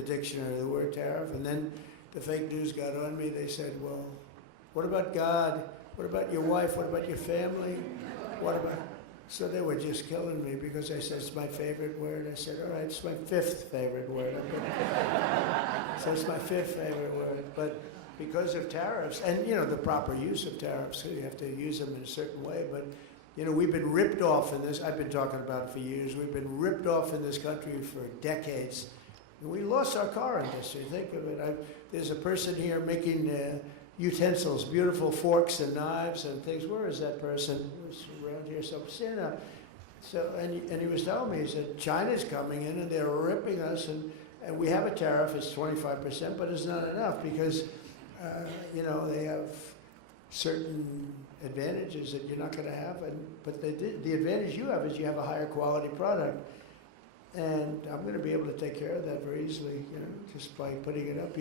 the dictionary, the word tariff, and then the fake news got on me. They said, well, what about God? What about your wife? What about your family? What about... So they were just killing me because I said it's my favorite word. I said, all right, it's my fifth favorite word. So it's my fifth favorite word. But because of tariffs, and the proper use of tariffs, so you have to use them in a certain way. But we've been ripped off in this. I've been talking about it for years. We've been ripped off in this country for decades. And we lost our car industry. Think of it. There's a person here making utensils, beautiful forks and knives and things. Where is that person? Who's around here? And he was telling me, he said, China's coming in and they're ripping us, and we have a tariff. It's 25%, but it's not enough because they have certain advantages that you're not going to have. But the advantage you have is you have a higher quality product. And I'm going to be able to take care of that very easily, just by putting it up.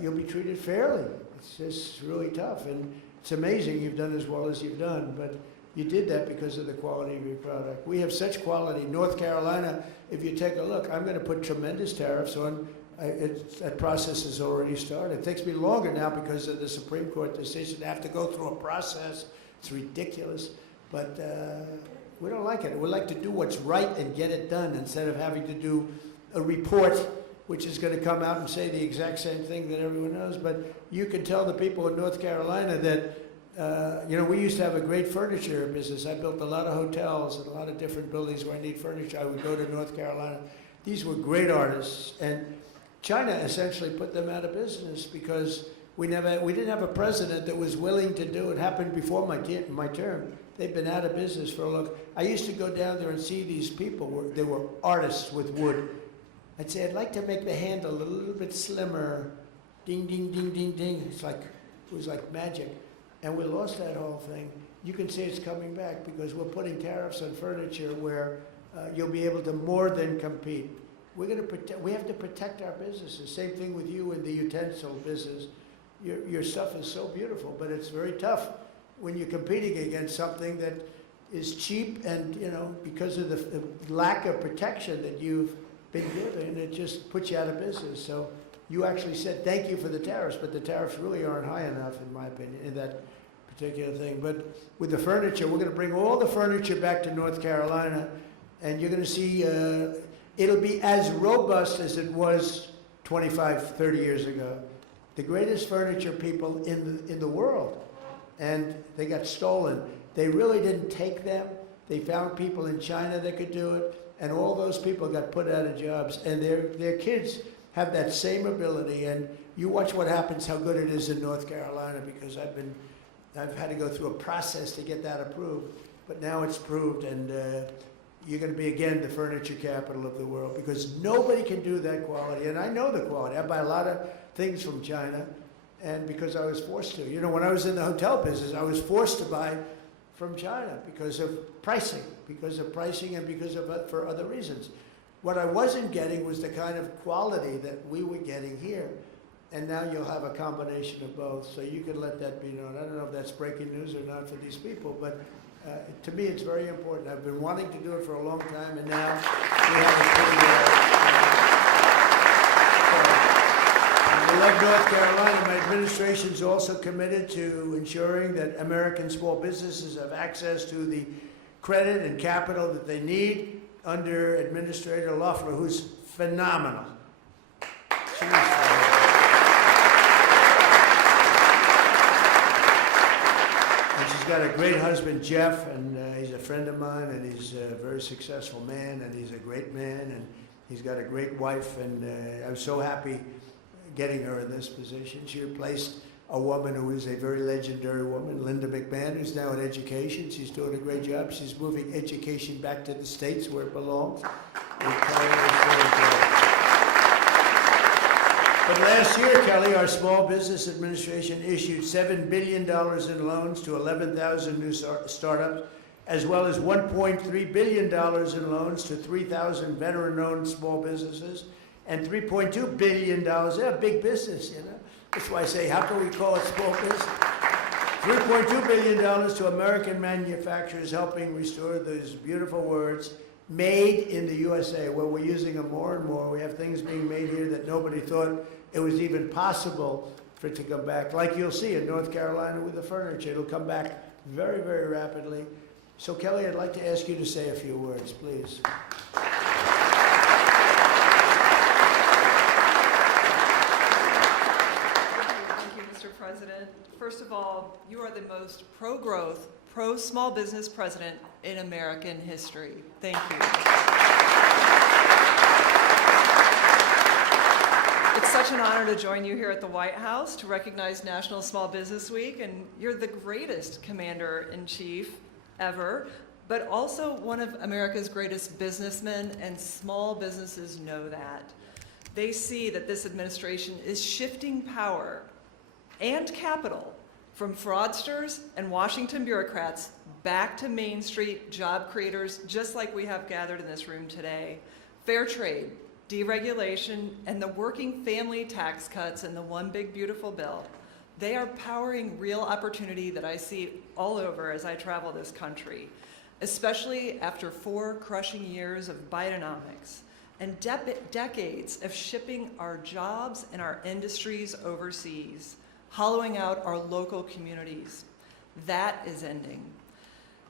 You'll be treated fairly. It's just really tough. And it's amazing you've done as well as you've done, but you did that because of the quality of your product. We have such quality. North Carolina, if you take a look, I'm going to put tremendous tariffs on. That process has already started. It takes me longer now because of the Supreme Court decision. I have to go through a process. It's ridiculous. But we don't like it. We like to do what's right and get it done instead of having to do a report which is going to come out and say the exact same thing that everyone knows. But you can tell the people in North Carolina that, we used to have a great furniture business. I built a lot of hotels and a lot of different buildings where I need furniture. I would go to North Carolina. These were great artists. And China essentially put them out of business because we didn't have a president that was willing to do it. It happened before my term. They've been out of business for a long. I used to go down there and see these people. They were artists with wood. I'd say, I'd like to make the handle a little bit slimmer. Ding, ding, ding, ding, ding. It was like magic. And we lost that whole thing. You can say it's coming back because we're putting tariffs on furniture where you'll be able to more than compete. We have to protect our businesses. Same thing with you in the utensil business. Your stuff is so beautiful, but it's very tough when you're competing against something that is cheap and, because of the lack of protection that you've been given, it just puts you out of business. So you actually said thank you for the tariffs, but the tariffs really aren't high enough, in my opinion, in that particular thing. But with the furniture, we're going to bring all the furniture back to North Carolina, and you're going to see it'll be as robust as it was 25, 30 years ago. The greatest furniture people in the world. And they got stolen. They really didn't take them. They found people in China that could do it, and all those people got put out of jobs. And their kids have that same ability. And you watch what happens, how good it is in North Carolina, because I've had to go through a process to get that approved. But now it's approved, and you're going to be, again, the furniture capital of the world, because nobody can do that quality. And I know the quality. I buy a lot of things from China. And because I was forced to. When I was in the hotel business, I was forced to buy from China because of pricing and for other reasons. What I wasn't getting was the kind of quality that we were getting here. And now you'll have a combination of both, so you can let that be known. I don't know if that's breaking news or not for these people, but to me it's very important. I've been wanting to do it for a long time, and now we have a pretty... Like North Carolina, my administration is also committed to ensuring that American small businesses have access to the credit and capital that they need under Administrator Loeffler, who's phenomenal. She's phenomenal. And she's got a great husband, Jeff, and he's a friend of mine, and he's a very successful man, and he's a great man, and he's got a great wife, and I'm so happy getting her in this position. She replaced a woman who is a very legendary woman, Linda McMahon, who's now in education. She's doing a great job. She's moving education back to the States where it belongs. But last year, Kelly, our Small Business Administration issued $7 billion in loans to 11,000 new startups, as well as $1.3 billion in loans to 3,000 veteran-owned small businesses, and $3.2 billion. They're a big business, That's why I say, how can we call it small business? $3.2 billion to American manufacturers, helping restore those beautiful words, made in the USA, where we're using them more and more. We have things being made here that nobody thought it was even possible for it to come back. Like you'll see in North Carolina with the furniture, it'll come back very, very rapidly. So Kelly, I'd like to ask you to say a few words, please. Thank you, Mr. President. First of all, you are the most pro-growth, pro-small business president in American history. Thank you. It's such an honor to join you here at the White House to recognize National Small Business Week, and you're the greatest commander-in-chief ever, but also one of America's greatest businessmen, and small businesses know that. They see that this administration is shifting power and capital from fraudsters and Washington bureaucrats back to Main Street job creators, just like we have gathered in this room today. Fair trade, deregulation, and the working family tax cuts in the One Big Beautiful Bill, they are powering real opportunity that I see all over as I travel this country, especially after 4 crushing years of Bidenomics and decades of shipping our jobs and our industries overseas, hollowing out our local communities. That is ending.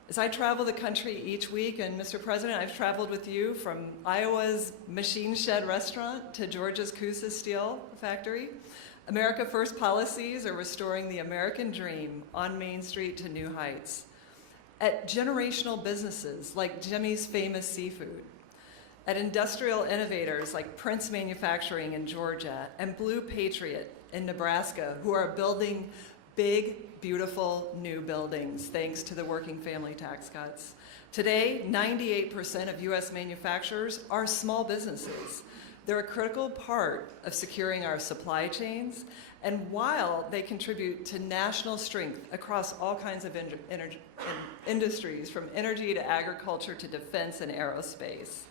As I travel the country each week, and Mr. President, I've traveled with you from Iowa's Machine Shed restaurant to Georgia's Coosa Steel factory. America First policies are restoring the American dream on Main Street to new heights. At generational businesses like Jimmy's Famous Seafood, at industrial innovators like Prince Manufacturing in Georgia and Blue Patriot in Nebraska, who are building big, beautiful new buildings thanks to the working family tax cuts. Today, 98% of U.S. manufacturers are small businesses. They're a critical part of securing our supply chains, and while they contribute to national strength across all kinds of industries, from energy to agriculture to defense and aerospace,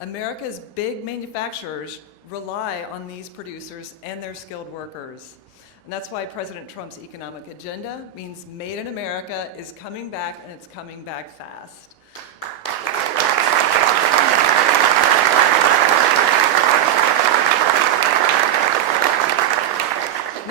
America's big manufacturers rely on these producers and their skilled workers. And that's why President Trump's economic agenda means Made in America is coming back, and it's coming back fast.